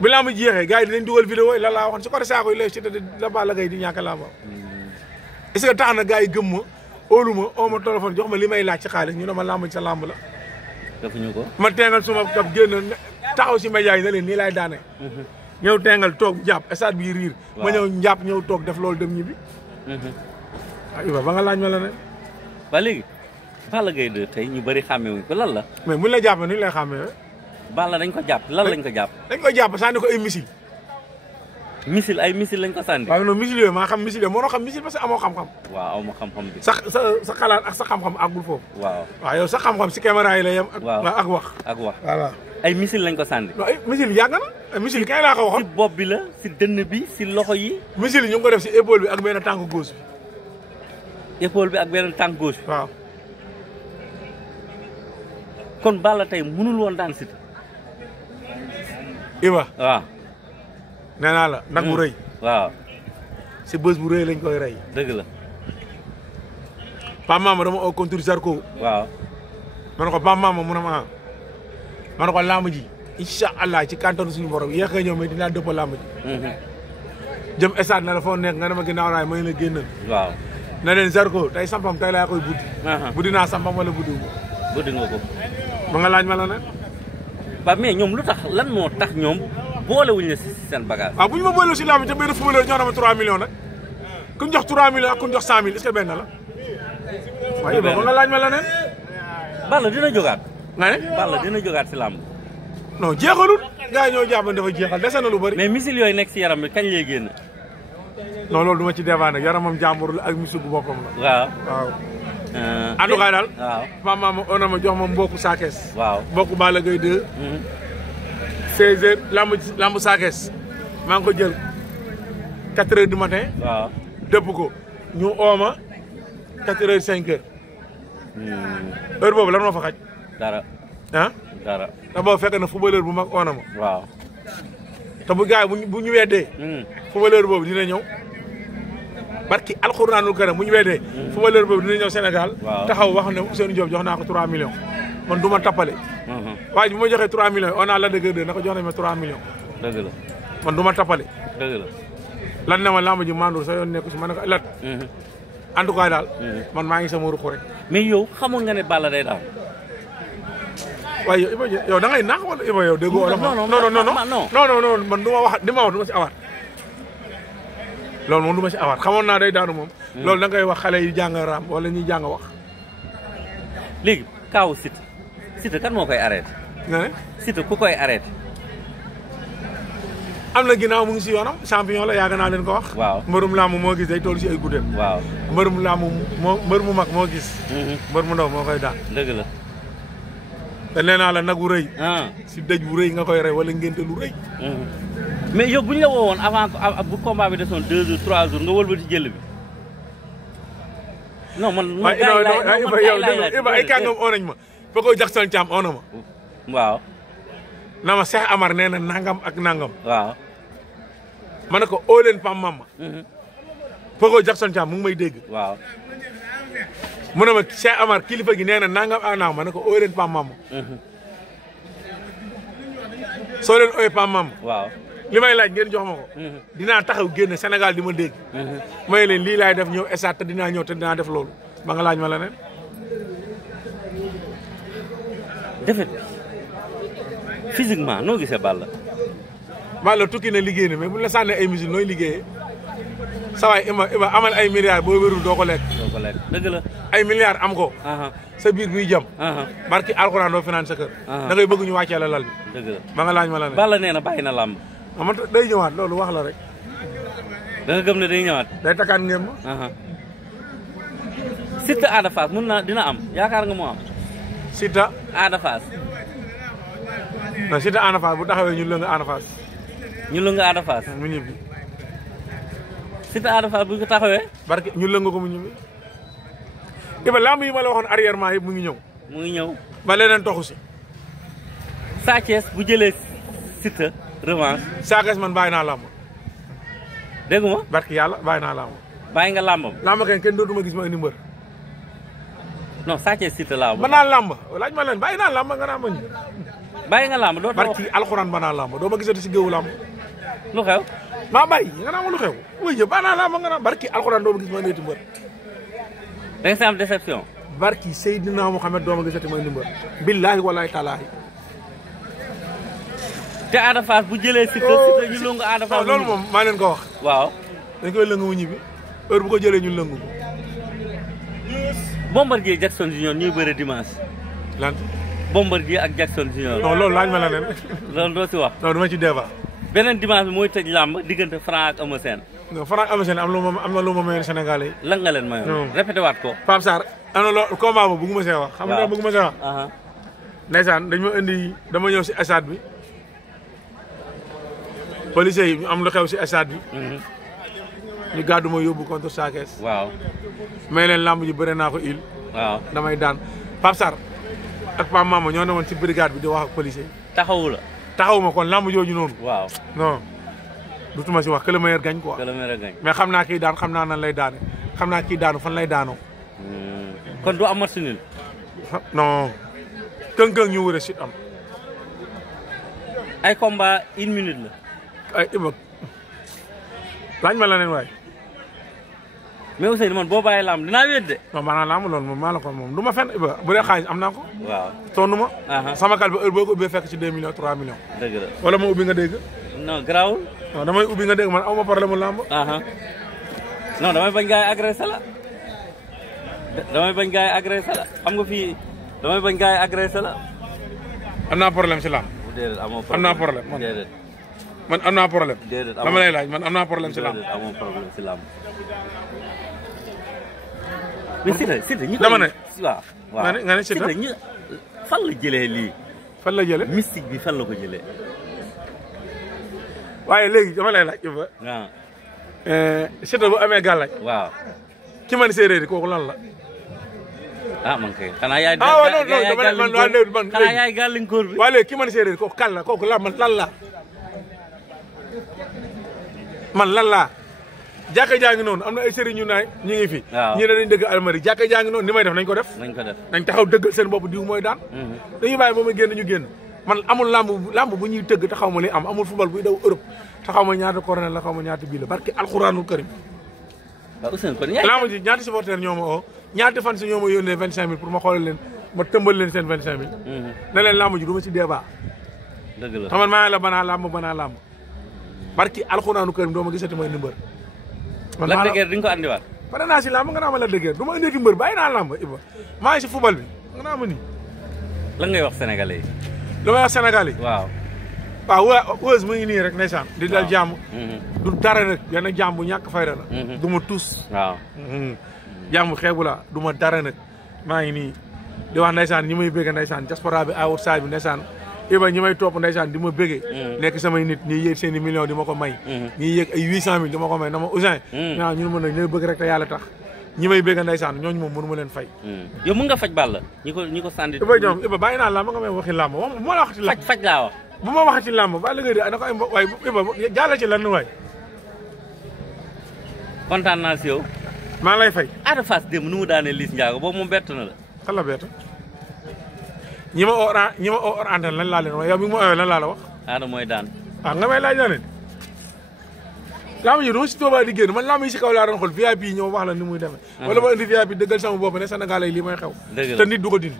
bi laa ma jeexee gars yi dinañ dugal vidéo yi lan laa waxoon si côté saako yi lay Siteu la Balla Gaye di ñàkk làmba est-ce que tax na gars yi gëm ma óolu ma oo ma téléphone jox ma li may laaj ci xaalis ñu ne ma làmb sa làmb la defuñu ko ma teengal suma kap génn taxaw si média yi ne leen nii laay daane ñëw teengal toog jàpp stade bi riir ma ñëw njàpp ñëw toog def loolu dem ñibbi Iba ba nga laaj ma la ne ba léegi Balla Gaye 2 tey ñu bëri xàmmewuñ ko lan la mais muñ la jàppee nuñ lay xàmmee Balla dañ ko jàpp lan lañ ko jàpp dañ ko jàpp sànni ko ay missile ay missile lañ ko sànni waaw non missile yooyu maa xam missile yooyu moo xam missile parce que amoo xam-xam waaw amoo xam-xam bi sa xalaat ak sa xam-xam àggul foofu waaw yow sa xam-xam si caméra yi la yem ak wax voilà ay missile lañ ko sànni non ay missile yàgg na ay missile kay laa ko waxoon si bopp bi la si dënn bi si loxo yi missile yi ñu ngi ko def si épaule bi ak benn tànk gauche bi épaule bi ak benn tànk gauche bi waaw kon Balla tey mënul woon daan Siteu Iba waaw nee naa la nag bu rëy waaw si bés bu rëy lañ koy rey dëgg la Pape Mama dama oo contre Zarko waaw ma ne ko Pape Mama mu ne ma ma ne ko làmb ji incha allah ci kàttanu suñu borom yéex a ñëw mais dinaa dëpp làmb ji jëm stade na la foo nekk nga dama ginnaaw laay may la génnal waaw na leen Zarko tey sampam tey laa koy buddi buddi naa sampam wala buddi ko buddi nga ko ba nga laaj ma la ne ba mais ñoom lu tax lan moo tax ñoom boolewuñ la si seen bagage waaw bu ñu ma boolewul si làmb te benn footballeur ñoo na ma 3 millions nag ku ñu jox 3 millions ak ku ñu jox 100 000 est-ce que benn la waaye ba nga laaj ma la ne Balla dina jógaat nga ne Balla dina jógaat si làmb non jeexalul gars yi ñoo jàpp dafa jeexal dese na lu bëri mais missile yooyu nekk si yaram bi kañ lay génn non loolu du ma ci débat nag yaramam jàmbur la ak missile bu boppam la waaw en tout cas daal Pape Mama ona ma jox ma mbokku saakees waaw mbokku Balla Gaye 2 16 heures lamb saakees maa ngi ko jël 4 heures du matin waaw dëpp ko ñu ooma 4 heures 5 heures heure boobu lan moo fa xaj dara ah dara da boobu fekk na footballeur bu mag oona ma waaw te bu gars yi bu ñu weddee. fu ma leer boobu dina ñëw. barki alxuraanul karim bu ñu weddee. fu ma leer boobu dina ñëw Sénégal. taxaw wax ne Ousseynou Diop jox naa ko 3 millions. man du ma tappale. waaye bu ma joxee 3 millions on a la dëgg na ko jox nañ ma 3 millions. dëgg la man du ma tappale. dëgg la. lan ne ma làmb ji mandu sa yoon nekku si ma ne ko lat. en tout cas daal. man maa ngi sama ruq rek. mais yow xamoon nga ne Balla day daal. waaye yow Iba yow da ngay naax wala Iba yow déggoo. non man du ma wax di ma wax du ma si awaat. loolu moom du ma si awaat xamoon naa day daanu moom. loolu da ngay wax xale yi jàng raam wala ñuy jàng wax. léegi kaawu Siteu kan moo koy arrêté. nga ne Siteu ku koy arrêté. am na ginnaaw mu ngi si yoonam champion la yàgg naa leen ko wax. waaw mbërum làmb moo gis day toll si ay guddeel. waaw mbërum làmb mbër mu mag moo gis. mbër mu ndaw moo koy daan. dëgg la. te nee naa la nag wu rëy. si dëj bu rëy nga koy rey wala ngénte lu rëy. mais yow bu ñu la woowoon avant bu combat bi desoon 2 jours 3 jours nga wëlbati jël bi. non man man Iba ay kàngam oo nañ ma ba koy Jackson Thiam oo na ma. waaw. na ma Cheikh Amar nee na nangam ak nangam. waaw. ma ne ko oo leen Pam Mama. Pogo Jackson Thiam mu ngi may dégg. waaw. mu ne ma Cheikh Amar kilifa gi nee na nangam ak nangam ma ne ko oo leen Pam Mama. soo leen ooyee Pam Mama. waaw. li may laaj ngeen jox ma ko. dinaa taxaw génn Sénégal di ma dégg. may leen lii laay def ñëw esat te dinaa ñëw te dinaa def loolu ba nga laaj ma leneen. defet physiquement noo gisee Balla. Balla tukki na liggéey na mais bu la sànnee ay musique nooy liggéeyee. sa waay Iba amal ay milliards boo wérul doo ko lekk. doo ko lekk dëgg la. ay milliards am ko. sa biir buy jam. barki alxuraan doo finaan sa kër. da ngay bëgg ñu wàccee la lal bi. dëgg la ba nga laaj ma leneen. Balla nee na bàyyi na làmb. man day ñëwaat loolu wax la rek. da nga gëm ne day ñëwaat. day takkaat ngeen ma. Siteu Ada Fass mun na dina am yaakaar nga mu am. Siteu Ada Fass. non Siteu Ada Fass bu taxawee ñu lëng Ada Fass. ñu lëng Ada Fass. mu ñibbi. Siteu Ada Fass bu ko taxawee. barke ñu lëng ko mu ñibbi. Iba lamb yi ma la waxoon arrièrement yëpp mu ngi ñëw. mu ngi ñëw. ba leneen toxu si. Sa Thiès bu jëlee Siteu revanche. Sa Thiès man bàyyi naa lamb. dégg nga. barke yàlla bàyyi naa lamb. bàyyi nga lambam. lamb kenn dootuma gis ma indi mbër. non Sa Thiès Siteu laa ba naa lamb laaj ma leen bàyyi naa lamb nga naa ma ñu. bàyyi nga lamb doo barki alxuraan ba naa lamb doo ma gisati si géewu lamb. lu xew. maa bàyyi nga naa ma lu xew. wuy jë bàyyi naa lamb nga naa barki alxuraan doo ma gis ma indi mbër. da nga si am déception. barki Seydina Mohamed doo ma gisati ma indi mbër. billaahi walaahi taalaahi. te Ada Fass bu jëlee Siteu ñu lëngu Ada Fass. loolu moom maa leen ko wax. waaw. dañ koy lëngu mu ñibbi heure bu ko jëlee ñu lëngu ko. Bombardier Jackson Junior ñuy bëre dimanche. lan. Bombardier ak Jackson Junior. non loolu laaj ma la leen. loolu doo si wax. non dama ci débat. beneen dimanche bi mooy tëj làmb diggante Franc ak Eumeu Sène. non Franc Eumeu Sène am na lu ma mayoon Sénégalais yi. lan nga leen mayoon. répété waat ko. Pape Sarr ana loo combat boobu bëgguma see wax. xam nga bëgguma see wax. ndeysaan dañ ma indi dama ñëw si stade bi. policiers yi ñu am lu xew si stade bi. ñu gàddu ma yóbbu contre Sa Thiès. waaw. may leen làmb ji bëre naa ko il. waaw damay daan Pape Sarr ak Pape Mama ñoo newoon si brigade bi di wax ak policiers yi. taxawu la. taxawu ma kon làmb jooju noonu. waaw non dutuma si wax que le meilleur gagne quoi. que le meilleur gagne. mais xam naa kii daan xam naa nan lay daane xam naa kii daanu fan lay daanoo. kon du am match nul. non këng-këng ñu wër a sit am. ay combat 1 minute la. ay Iba laaj ma la leen waay. mais Ousseynou man boo bàyyi lamb dinaa wéet de. non maanaam lamb loolu moom maa la ko moom du ma fenn Iba bu dee xaalis am naa ko. waaw tonnu ma. sama kal ba heure boo ko ubbee fekk ci 2 millions 3 millions. dëgg la wala ma ubbi nga dégg. non garaawul. non damay ubbi nga dégg man aw ma problème mu lamb. non damay bañ gars yi agressé la. damay bañ gars yi agressé la xam nga fii damay bañ gars yi agressé la. am naa problème si lamb. déedéet amoo problème am naa problème man. déedéet. man am naa problème. déedéet dama lay laaj man am naa problème si lamb. déedéet amoo problème si lamb. mais Siteu ñu dama ne. waaw waaw nga ne Siteu ñu fan la jëlee lii. fan la jëlee mystique bi fan la ko jëlee. waaye léegi dama lay laaj Iba. waaw. Siteu bu amee gàllaaj. waaw. ki man séeréer yi kooku lan la. ah man kay xanaa yaay. man xanaa yaay gàllankoor bi. waaye léegi ki man séeréer kooku kan la kooku lan la. man lan laa jàkka jaa ngi noonu am na ay sëriñ ñu naay ñu ngi fi. waaw ñii ne dañ dëgg almari jàkka jaa ngi noonu ni may def nañ ko def. nañ taxaw dëggal seen bopp diw mooy daan. dañuy bàyyi ba ma génn ñu génn man amul lamb bu ñuy tëgg taxaw ma li am amul football buy daw Europe taxaw ma ñaata corner la xaw ma ñaata bii la barki alxuraanul karim. waaw Ousseynou kon lamb ji ñaata supporter ñoo ma oo ñaata fan si ñoo ma yónnee 25000 pour ma xoolal leen ma tëmbal leen seen 25000. ne leen lamb ji du ma si débat. dëgg la xamal maa la banaa lamb barki alxuraanu karim doo ma gisati may ni mbër. man la dëgër di nga ko andiwaat. pare naa si lamb nga naa ma la dëgër du ma indee ci mbër bàyyi naa lamb Iba maa ngi si football bi nga naa ma nii. lan ngay wax sénégalais yi. lu may wax sénégalais yi. waaw. waaw Weuz mu ngi nii rek ndeysaan di dal jàmm. du dara nag benn jàmm bu ñàkk fayda la. du ma tus. waaw. jàmm xeebu la du ma dara nag maa ngi nii di wax ndeysaan ñi may bëgg ndeysaan diaspora bi outside bi ndeysaan Iba ñi may topp ndeysaan di ma bëggee. nekk samay nit ñiy yéeg seen i millions di ma ko may. ñiy yéeg ay 800000 di ma ko may na ma Ouzin. waaw ñun mën nañ ñooy bëgg rek te yàlla tax ñi may bëgg ndeysaan ñooñu moom mënu ma leen fay. yow mën nga faj Balla ñi ko sànni. Iba bàyyi naa làmb nga may waxi làmb bu ma la waxati làmb. faj laa wax. bu ma waxati làmb Balla Gaye de da ko ay waay Iba jàll ci lan waay. kontaan naa si yow. maa lay fay. Ada Fass démb nu mu daanee Liss Ndiago boobu moom bett na la. xala bett ñi ma oo antenne lan laa leen wax yow bi ma oowee lan laa la wax. Ada mooy daan. nga may laaj na leen. làmb ji dama si toobaa di génn man làmb yi si kaw laa doon xool VIP yi ñëw wax la ni muy demee. wala ma indi VIP dëggal sama bopp ne Sénégal yi lii may xew. dëgg la te nit du ko dindi.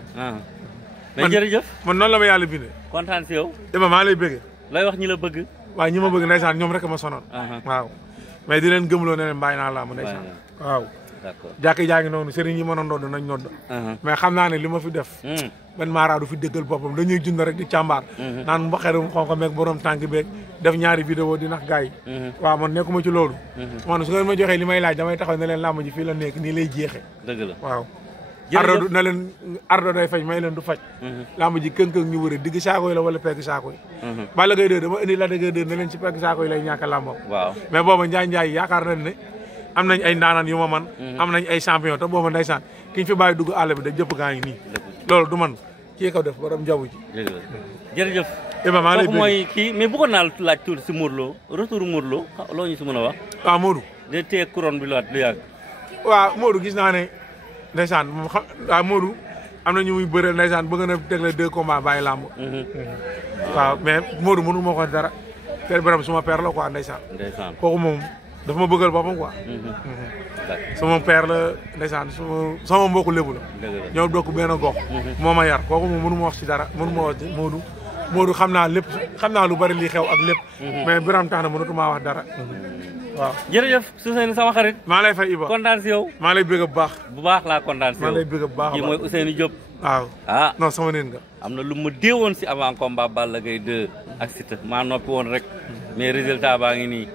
mais jërëjëf. man noonu la ma yàlla bindee. kontaan si yow. Iba maa lay bëggee. lay wax ñi la bëgg. waaw ñi ma bëgg ndeysaan ñoom rek ma sonal. waaw mais di leen gëmloo ne leen bàyyi naa làmb ndeysaan. waaw. d'accord jàkki jaa ngi noonu sëriñ yi mën a ndodd nañ nodd. mais xam naa ne li ma fi def. man Mara du fi dëggal boppam dañuy jund rek di càmbaar. naan mboqeerum xonq meeg borom tànk beeg def ñaari vidéo di nax gars yi. waaw man nekkuma ci loolu. man su ngeen ma joxee li may laaj damay taxaw ne leen làmb ji fii la nekk nii lay jeexee. dëgg la waaw. ardo na leen ardo day faj may leen du faj. làmb ji këng-këng ñu wëre digg saako yi la wala pegg saako yi. Balla Gaye 2 dama indi la Gaye 2 ne leen ci pegg saako yi lay ñàkk làmbam. waaw mais booba njaay yaakaar nañ ne am nañ ay ndaanaan yu ma man am nañ ay champion te booba ndeysaan ki ñu fi bàyyi dugg àll bi da jëpp gaa ngi nii loolu du man kii ko def borom jaww ji. jërëjëf. Iba maa lay kooku mooy kii mais bëggoon naa laaj tuuti si Modou Lo retour Modou Lo loo ñu si mën a wax. waaw Modou. de téye couronne bi lu yàgg. waaw Modou gis naa ne ndeysaan moom xam waaw Modou am na ñu muy bëreel ndeysaan bëgg na tegle 2 combats bàyyi làmb. waaw mais Modou mënu ma ko dara. père Birame suma père la quoi ndeysaan. kooku moom dafa ma bëggal boppam quoi. sama père la ndeysaan sama mbokku lébu la. ñoo bokk benn gox. moo ma yar kooku moom mënu ma wax ci dara mënu ma wax ci Modou xam naa lépp xam naa lu bari li xew ak lépp. mais Birame tax na mënatuma wax dara. waaw jërëjëf Ousseynou sama xarit. maa lay fay Iba kontaan si yow. maa lay bëgg bu baax. bu baax laa kontaan si yow maa lay bëgg bu baax kii mooy Ousseynou Diop. waaw non sama neen nga. am na lu ma déewoon si avant combat Balla Gaye 2 ak Siteu maa noppi woon rek mais résultat baa ngi nii.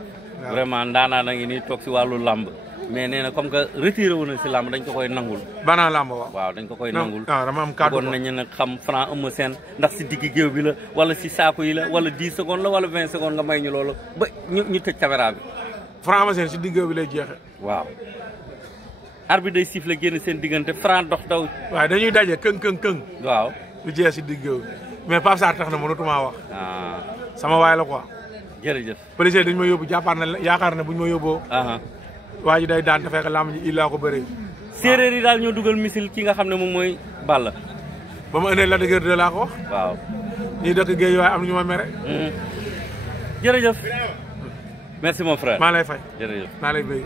vraiment ndaanaan a ngi nii toog si wàllu làmb mais nee na comme que retiré wu na si làmb dañ ko koy nangul. banaa làmb waaw dañ ko koy nangul. dama am kàddu kon nañu nag xam Franc Eumeu Sène ndax si diggi géew bi la wala si saako yi la wala 10 secondes la wala 20 secondes nga may ñu loolu ba ñu tëj caméra bi. Franc Eumeu Sène si digg géew bi lay jeexe. waaw. arbitre day siffle génn seen diggante Franc dox daw. waaw dañuy daje këng. waaw. lu jeex si digg géew bi mais Pape Sarr tax na mënatuma wax. sama waay la quoi. jërëjëf. policier dañu ma yóbbu jàppaar na yaakaar ne buñ ma yóbboo. waa ji day daan te fekk làmb ji illaa ko bëree. séeréer yi daal ñoo dugal misil ki nga xam ne moom mooy Balla. ba ma indee la dëgër de laa ko wax. waaw. ñii dëkk géej waaye am ñu ma mere. jërëjëf. merci mon frère. maa lay fay. jërëjëf maa lay bëgg.